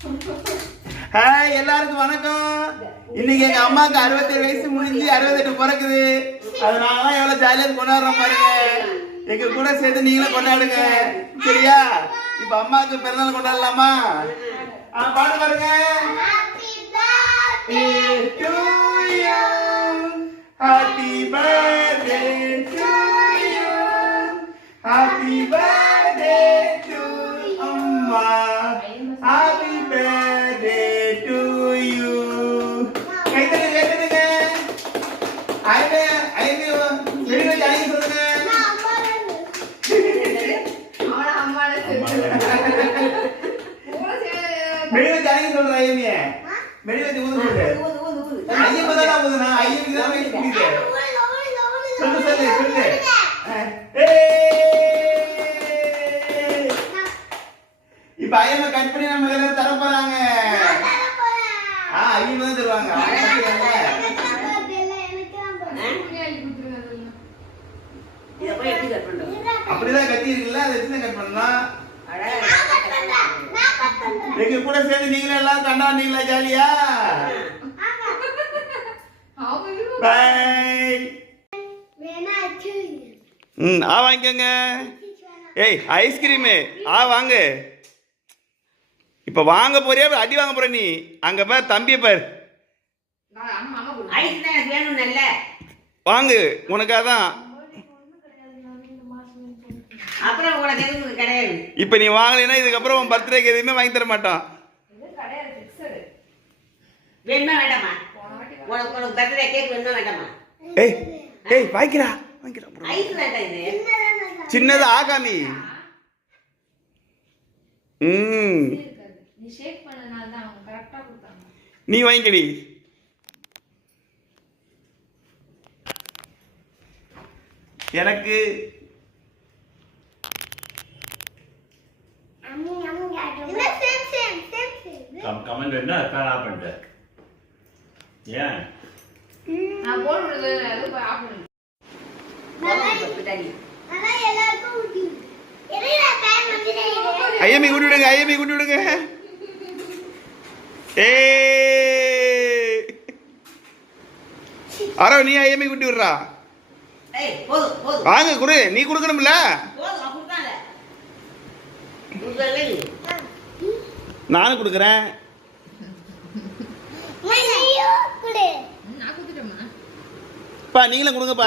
Hi எல்லாருக்கும் வணக்கம். இன்னைக்கு எங்க அம்மாக்கு 67 வயசு முடிஞ்சு 68 பிறக்குது. அதனால எவ்வளவு ஜாலியா கொண்டாடுறோம் பாருங்க. எங்க கூட சேர்த்து நீங்களும் கொண்டாடுங்க சரியா? இப்ப அம்மாக்கு பிறந்தநாள் கொண்டாடலாமா? பாடு பாருங்க. Happy birthday to you. Happy birthday to Amma. Happy birthday to you. கைதட்டுங்க. ஐமே வெளியில ஜாயின் சொல்லுங்க. வெளியில ஜாயின் சொல்ற ஐமே. வெளியில ஊது சொல்லு. ஐயே பதடா ஊதுனா ஐயே தான் வெயிட் புடிக்குது. சொல்லு. இப்ப ஐயம கட் பண்ணி நம்ம எல்லாரும் தர போறாங்க. ஐயே தான் தருவாங்க. அப்படிதான் கத்தி இருக்குல்ல, அதை வச்சு கட் பண்ணலாம். எங்க கூட சேர்ந்து நீங்களும் எல்லாம் கண்டாண்டீங்களா ஜாலியா? பாய். வாங்கிக்கோங்க. ஏய் ஐஸ்கிரீமு வாங்க. இப்ப வாங்க போறியா அடி வாங்க போற நீ? அங்க பார் தம்பியை பார். வாங்கு உனக்காக தான். இப்ப நீ வாங்கலைன்னா இதுக்கப்புறம் உன் பர்த்டேக்கு எதுவுமே வாங்கி தர மாட்டான். ஏய் வாங்கிக்கிறா. சின்னது ஆகாமி. நீ வாங்கிக்கடி. எனக்கு கமெண்ட் என்ன காரா பண்ணிட்ட? ஏன் நான் போடுறது அது ஆஃப் பண்ணு. ஐயமி கூட்டி விடுங்க. அரோ நீ ஐயமி கூட்டி விடுறா. வாங்க குடு. நீ கொடுக்கணும்ல. நானும் கொடுக்குறேன். பா நீங்களும் கொடுங்கப்பா.